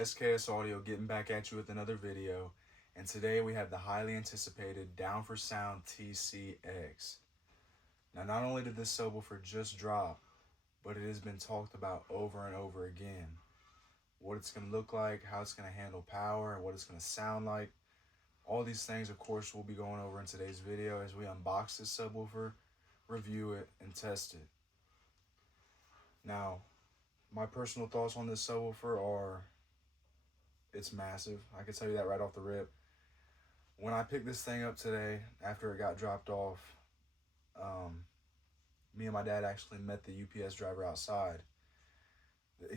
SKS-Audio getting back at you with another video, and today we have the highly anticipated Down4Sound TCX. Now, not only did this subwoofer just drop, but it has been talked about over and over again. What it's going to look like, how it's going to handle power, and what it's going to sound like. All these things, of course, we'll be going over in today's video as we unbox this subwoofer, review it, and test it. Now, my personal thoughts on this subwoofer are, it's massive. I can tell you that right off the rip. When I picked this thing up today, after it got dropped off, me and my dad actually met the UPS driver outside.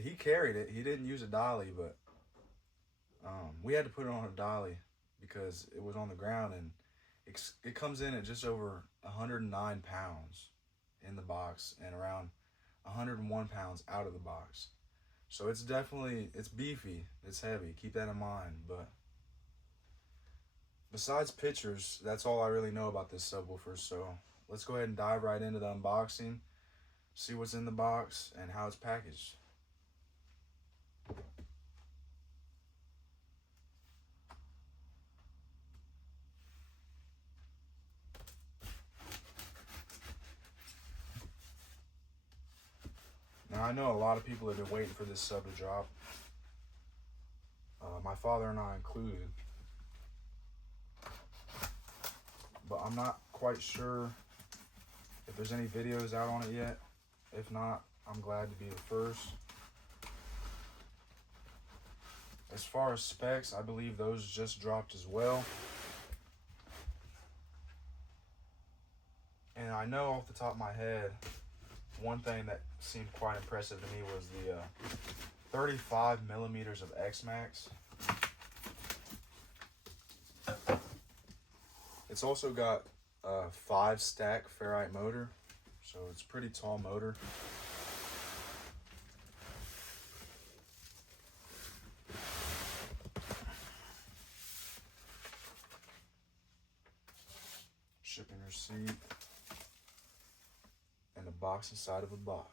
He carried it. He didn't use a dolly, but we had to put it on a dolly because it was on the ground, and it comes in at just over 109 pounds in the box and around 101 pounds out of the box. So it's definitely, it's beefy, it's heavy, keep that in mind. But besides pictures, that's all I really know about this subwoofer. So let's go ahead and dive right into the unboxing, see what's in the box and how it's packaged. Now, I know a lot of people have been waiting for this sub to drop, my father and I included, but I'm not quite sure if there's any videos out on it yet. If not, I'm glad to be the first. As far as specs, I believe those just dropped as well. And I know off the top of my head, one thing that seemed quite impressive to me was the 35 millimeters of X-Max. It's also got a 5-stack ferrite motor, so it's a pretty tall motor. Shipping receipt. And a box inside of a box.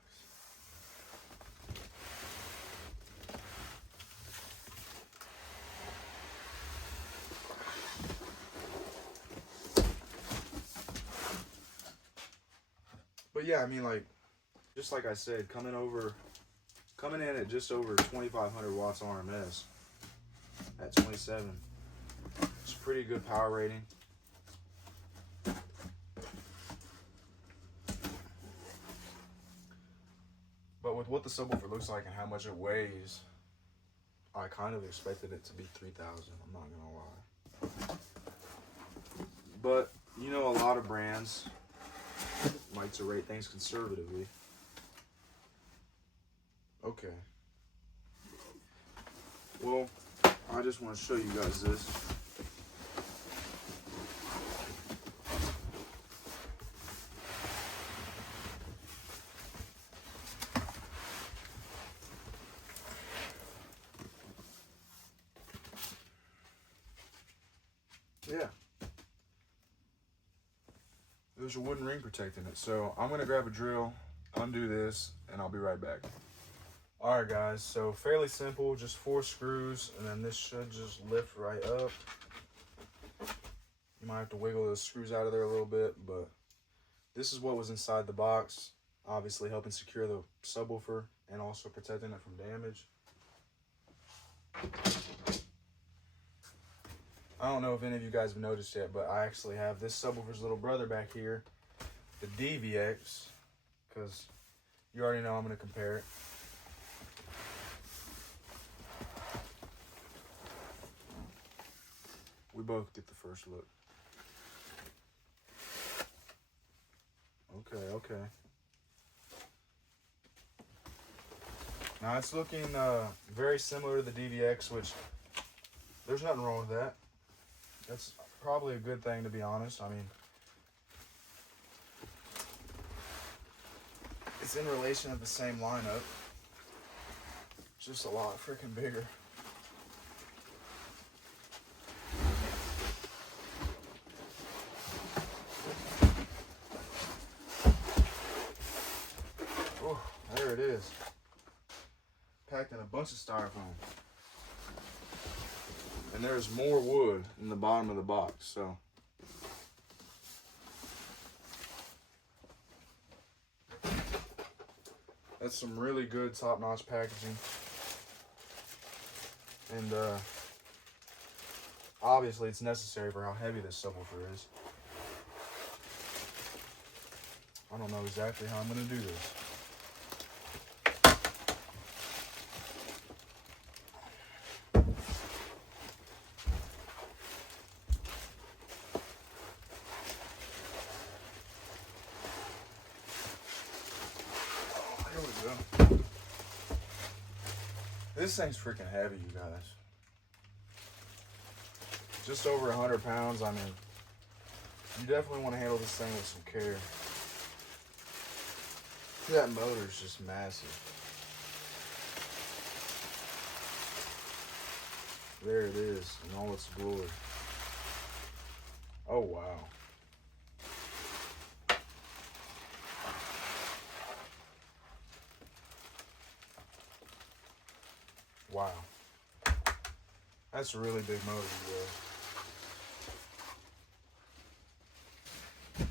But yeah, I mean, like, just like I said, coming in at just over 2,500 watts RMS at 27. It's a pretty good power rating. But with what the subwoofer looks like and how much it weighs, I kind of expected it to be 3,000, I'm not gonna lie. But, you know, a lot of brands like to rate things conservatively. Okay. Well, I just want to show you guys this. Yeah, there's a wooden ring protecting it. So I'm gonna grab a drill, undo this, and I'll be right back. All right, guys, so fairly simple, just 4 screws, and then this should just lift right up. You might have to wiggle those screws out of there a little bit, but this is what was inside the box, obviously helping secure the subwoofer and also protecting it from damage. I don't know if any of you guys have noticed yet, but I actually have this subwoofer's little brother back here, the DVX, because you already know I'm going to compare it. We both get the first look. Okay. Now it's looking very similar to the DVX, which there's nothing wrong with that. That's probably a good thing, to be honest. I mean, it's in relation to the same lineup, just a lot freaking bigger. Oh, there it is. Packed in a bunch of styrofoam. And there's more wood in the bottom of the box, so. That's some really good top-notch packaging. And obviously it's necessary for how heavy this subwoofer is. I don't know exactly how I'm gonna do this. This thing's freaking heavy, you guys. Just over 100 pounds. I mean, you definitely want to handle this thing with some care. That motor's just massive. There it is in all its glory. Oh, wow. Wow. That's a really big motor, you guys.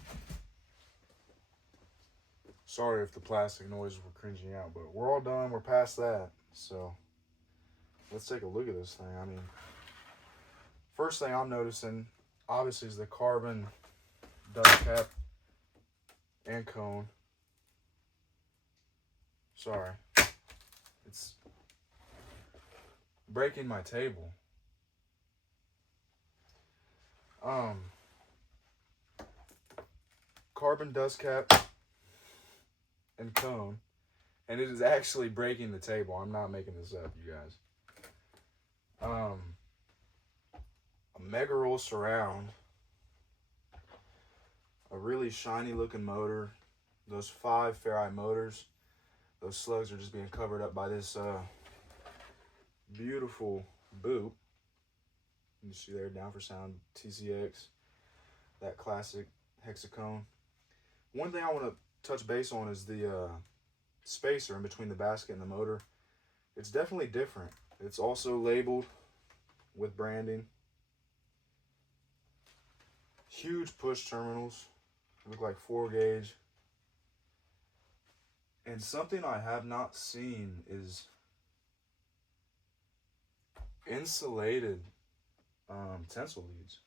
Sorry if the plastic noises were cringing out, but we're all done. We're past that. So let's take a look at this thing. I mean, first thing I'm noticing, obviously, is the carbon dust cap and cone. Sorry. It's breaking my table. Carbon dust cap and cone, and it is actually breaking the table. I'm not making this up, you guys. A mega roll surround, a really shiny looking motor. Those 5 ferrite motors, those slugs are just being covered up by this beautiful boot. You see there, Down4Sound TCX, that classic hexacone. One thing I want to touch base on is the spacer in between the basket and the motor. It's definitely different. It's also labeled with branding. Huge push terminals, look like 4-gauge. And something I have not seen is insulated tensile leads.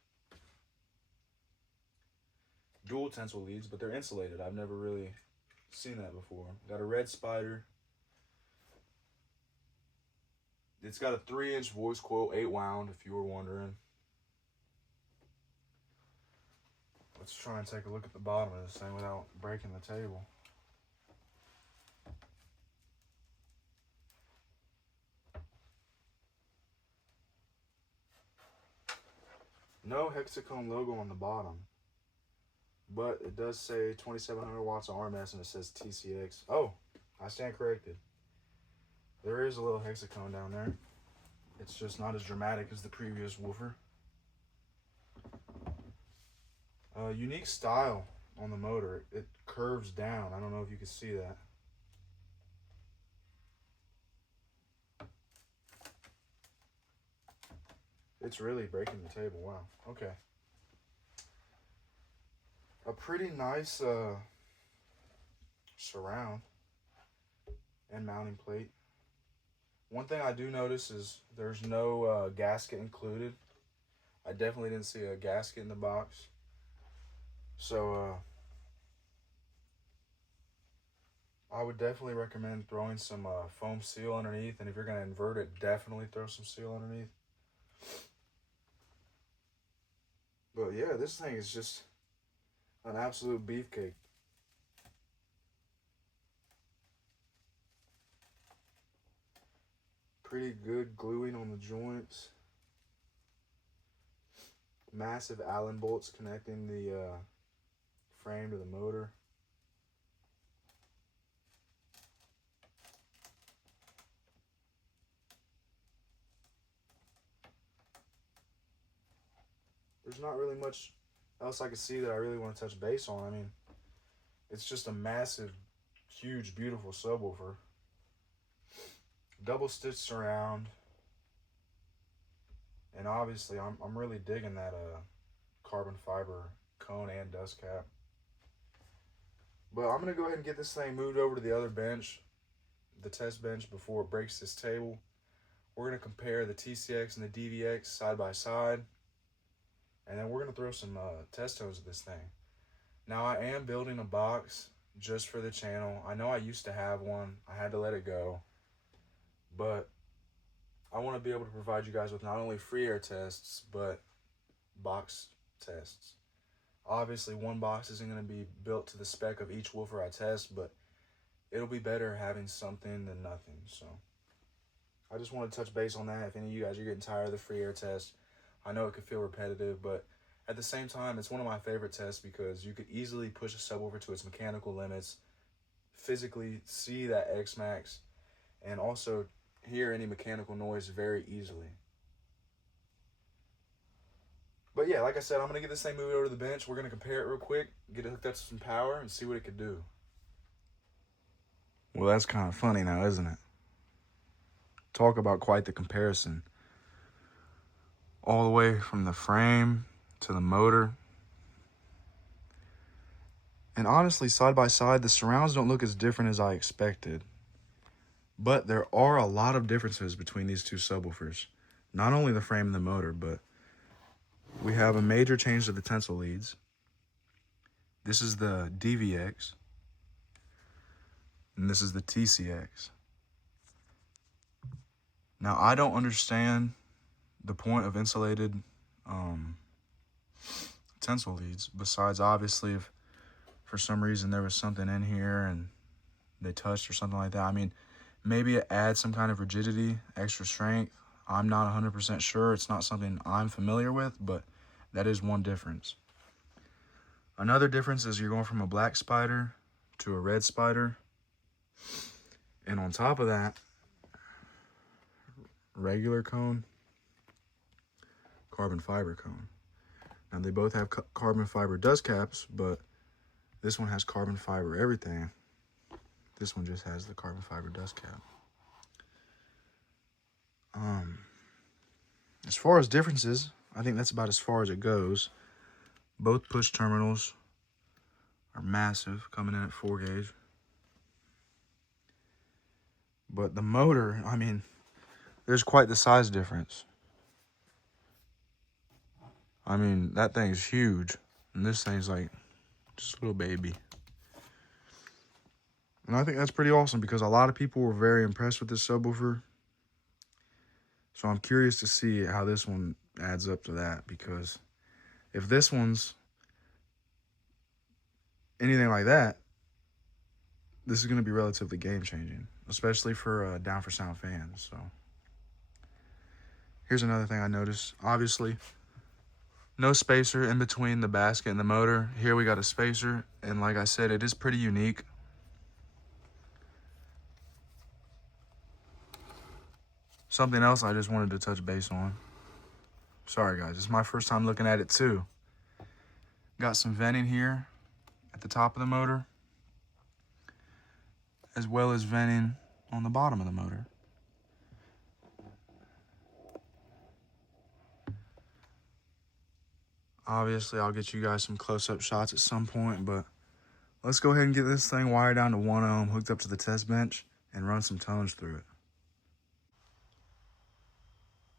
Dual tensile leads, but they're insulated. I've never really seen that before. Got a red spider. It's got a 3-inch voice coil, 8 wound, if you were wondering. Let's try and take a look at the bottom of this thing without breaking the table. No hexacone logo on the bottom, but it does say 2700 watts of RMS, and it says TCX. Oh, I stand corrected. There is a little hexacone down there. It's just not as dramatic as the previous woofer. Unique style on the motor. It curves down. I don't know if you can see that. It's really breaking the table. Wow. Okay. A pretty nice surround and mounting plate. One thing I do notice is there's no gasket included. I definitely didn't see a gasket in the box. So I would definitely recommend throwing some foam seal underneath, and if you're going to invert it, definitely throw some seal underneath. But yeah, this thing is just an absolute beefcake. Pretty good gluing on the joints. Massive Allen bolts connecting the frame to the motor. There's not really much else I can see that I really want to touch base on. I mean, it's just a massive, huge, beautiful subwoofer. Double stitch surround. And obviously, I'm really digging that carbon fiber cone and dust cap. But I'm going to go ahead and get this thing moved over to the other bench, the test bench, before it breaks this table. We're going to compare the TCX and the DVX side by side. And then we're going to throw some test tones at this thing. Now, I am building a box just for the channel. I know I used to have one. I had to let it go. But I want to be able to provide you guys with not only free air tests, but box tests. Obviously, one box isn't going to be built to the spec of each woofer I test, but it'll be better having something than nothing. So I just want to touch base on that. If any of you guys are getting tired of the free air test, I know it could feel repetitive, but at the same time, it's one of my favorite tests because you could easily push a subwoofer to its mechanical limits, physically see that X max, and also hear any mechanical noise very easily. But yeah, like I said, I'm going to get this thing moved over to the bench. We're going to compare it real quick, get it hooked up to some power, and see what it could do. Well, that's kind of funny now, isn't it? Talk about quite the comparison. All the way from the frame to the motor. And honestly, side by side, the surrounds don't look as different as I expected. But there are a lot of differences between these two subwoofers. Not only the frame and the motor, but we have a major change to the tensile leads. This is the DVX. And this is the TCX. Now, I don't understand the point of insulated tensile leads, besides obviously if for some reason there was something in here and they touched or something like that. I mean, maybe it adds some kind of rigidity, extra strength. I'm not 100% sure. It's not something I'm familiar with, but that is one difference. Another difference is you're going from a black spider to a red spider. And on top of that, regular cone, carbon fiber cone. Now they both have carbon fiber dust caps, but this one has carbon fiber everything. This one just has the carbon fiber dust cap. As far as differences, I think that's about as far as it goes. Both push terminals are massive, coming in at 4 gauge. But the motor, I mean, there's quite the size difference. I mean, that thing's huge, and this thing's like just a little baby. And I think that's pretty awesome because a lot of people were very impressed with this subwoofer. So I'm curious to see how this one adds up to that, because if this one's anything like that, this is going to be relatively game-changing, especially for Down4Sound fans. So here's another thing I noticed. Obviously, no spacer in between the basket and the motor. Here we got a spacer, and like I said, it is pretty unique. Something else I just wanted to touch base on. Sorry guys, it's my first time looking at it too. Got some venting here at the top of the motor, as well as venting on the bottom of the motor. Obviously, I'll get you guys some close-up shots at some point, but let's go ahead and get this thing wired down to 1 ohm, hooked up to the test bench, and run some tones through it.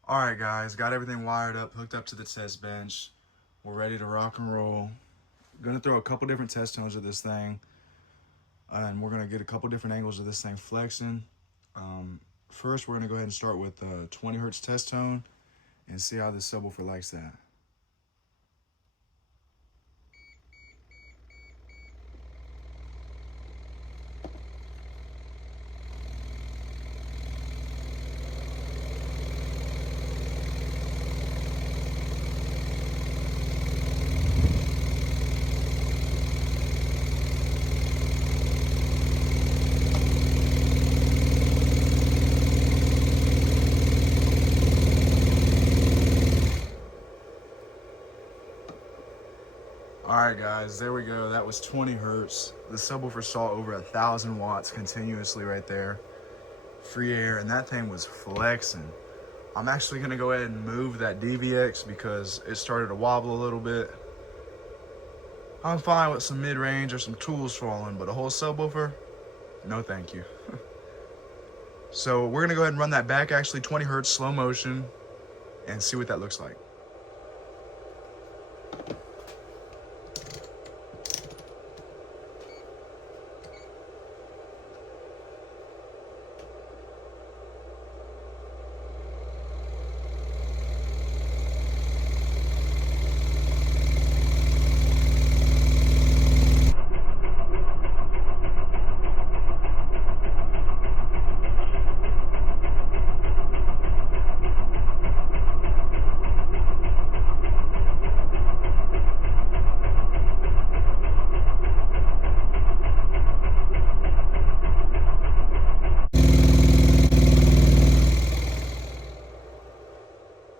All right, guys, got everything wired up, hooked up to the test bench. We're ready to rock and roll. Gonna throw a couple different test tones at this thing, and we're gonna get a couple different angles of this thing flexing. First, we're gonna go ahead and start with 20 hertz test tone and see how this subwoofer likes that. Alright guys, there we go. That was 20 hertz. The subwoofer saw over 1,000 watts continuously right there. Free air, and that thing was flexing. I'm actually gonna go ahead and move that DVX because it started to wobble a little bit. I'm fine with some mid-range or some tools falling, but a whole subwoofer, no thank you. So we're gonna go ahead and run that back, actually 20 hertz slow motion, and see what that looks like.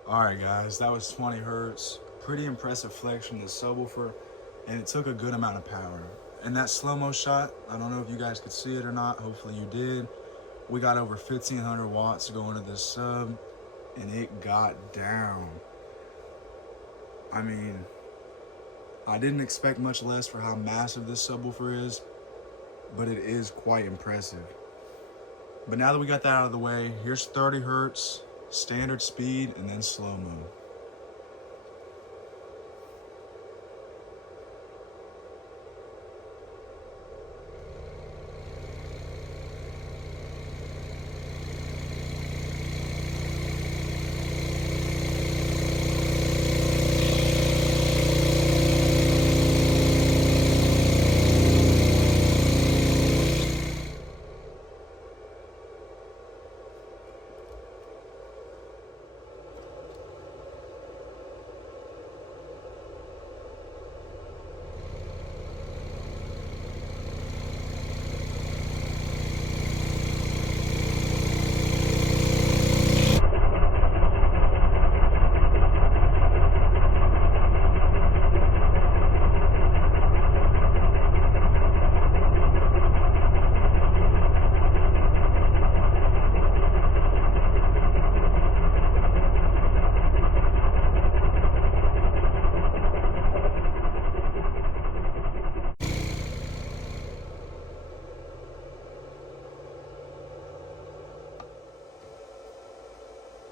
Alright guys, that was 20 hertz. Pretty impressive flex from the subwoofer, and it took a good amount of power. And that slow-mo shot, I don't know if you guys could see it or not, hopefully you did. We got over 1500 watts going to this sub, and it got down. I mean, I didn't expect much less for how massive this subwoofer is, but it is quite impressive. But now that we got that out of the way, here's 30 hertz, standard speed, and then slow-mo.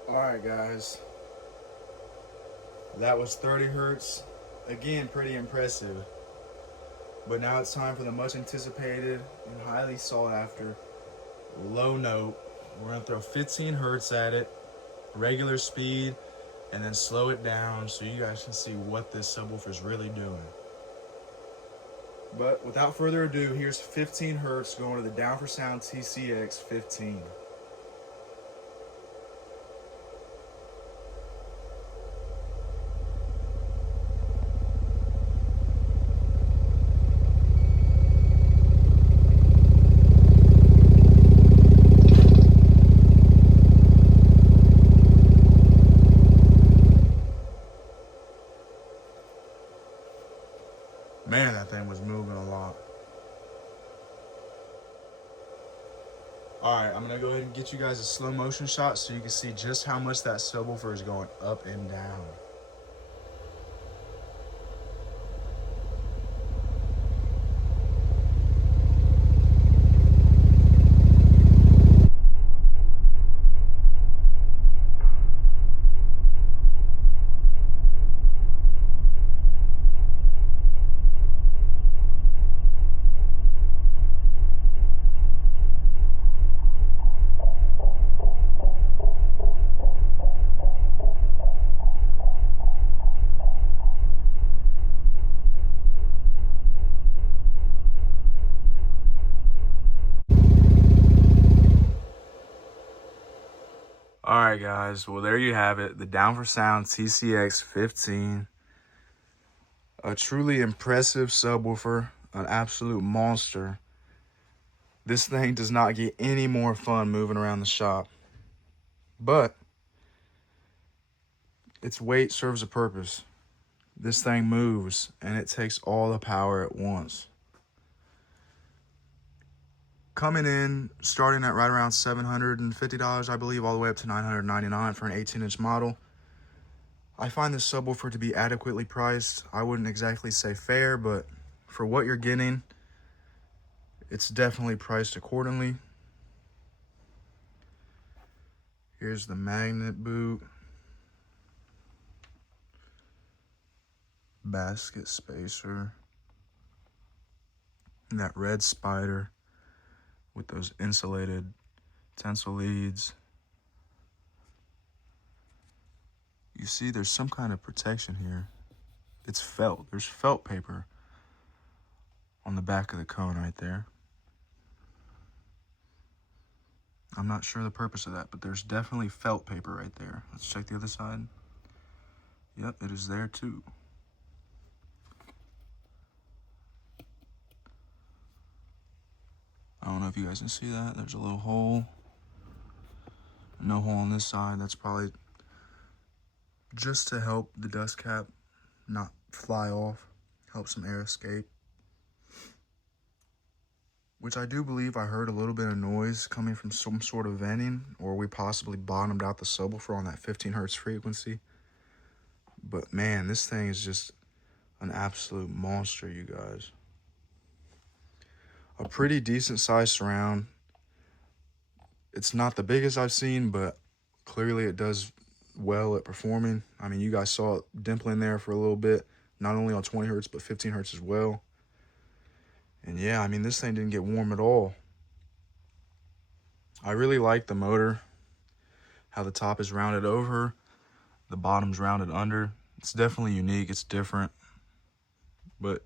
Alright guys, that was 30 hertz. Again, pretty impressive. But now it's time for the much anticipated and highly sought after low note. We're gonna throw 15 hertz at it, regular speed, and then slow it down so you guys can see what this subwoofer is really doing. But without further ado, here's 15 hertz going to the Down4Sound TCX 15. Man, that thing was moving a lot. Alright, I'm going to go ahead and get you guys a slow motion shot so you can see just how much that subwoofer is going up and down. Alright guys, well there you have it, the Down4Sound TCX 15. A truly impressive subwoofer, an absolute monster. This thing does not get any more fun moving around the shop. But its weight serves a purpose. This thing moves and it takes all the power at once. Coming in, starting at right around $750, I believe, all the way up to $999 for an 18-inch model. I find this subwoofer to be adequately priced. I wouldn't exactly say fair, but for what you're getting, it's definitely priced accordingly. Here's the magnet boot. Basket spacer. And that red spider with those insulated tensile leads. You see there's some kind of protection here. It's felt. There's felt paper on the back of the cone right there. I'm not sure the purpose of that, but there's definitely felt paper right there. Let's check the other side. Yep, it is there too. I don't know if you guys can see that. There's a little hole. No hole on this side. That's probably just to help the dust cap not fly off, help some air escape. Which I do believe I heard a little bit of noise coming from some sort of venting, or we possibly bottomed out the subwoofer on that 15 hertz frequency. But man, this thing is just an absolute monster, you guys. A pretty decent sized surround. It's not the biggest I've seen, but clearly it does well at performing. I mean, you guys saw it dimpling there for a little bit, not only on 20 hertz, but 15 hertz as well. And yeah, I mean, this thing didn't get warm at all. I really like the motor, how the top is rounded over, the bottom's rounded under. It's definitely unique, it's different. But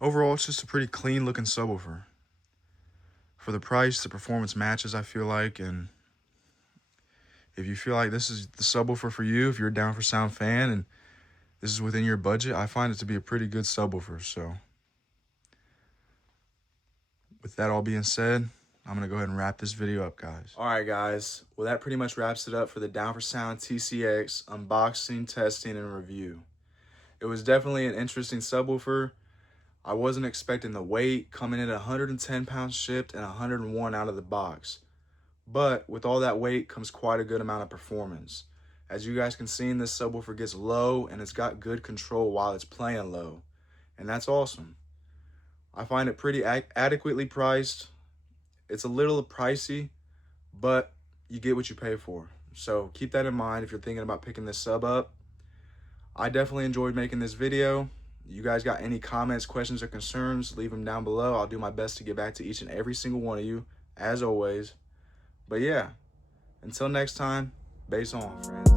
overall, it's just a pretty clean looking subwoofer. For the price, the performance matches, I feel like. And if you feel like this is the subwoofer for you, if you're a Down4Sound fan and this is within your budget, I find it to be a pretty good subwoofer. So with that all being said, I'm going to go ahead and wrap this video up, guys. All right, guys. Well, that pretty much wraps it up for the Down4Sound TCX unboxing, testing, and review. It was definitely an interesting subwoofer. I wasn't expecting the weight, coming in at 110 pounds shipped and 101 out of the box. But with all that weight comes quite a good amount of performance. As you guys can see, this subwoofer gets low and it's got good control while it's playing low. And that's awesome. I find it pretty adequately priced. It's a little pricey, but you get what you pay for. So keep that in mind if you're thinking about picking this sub up. I definitely enjoyed making this video. You guys got any comments, questions, or concerns, leave them down below. I'll do my best to get back to each and every single one of you, as always. But yeah, until next time, bass on, friends.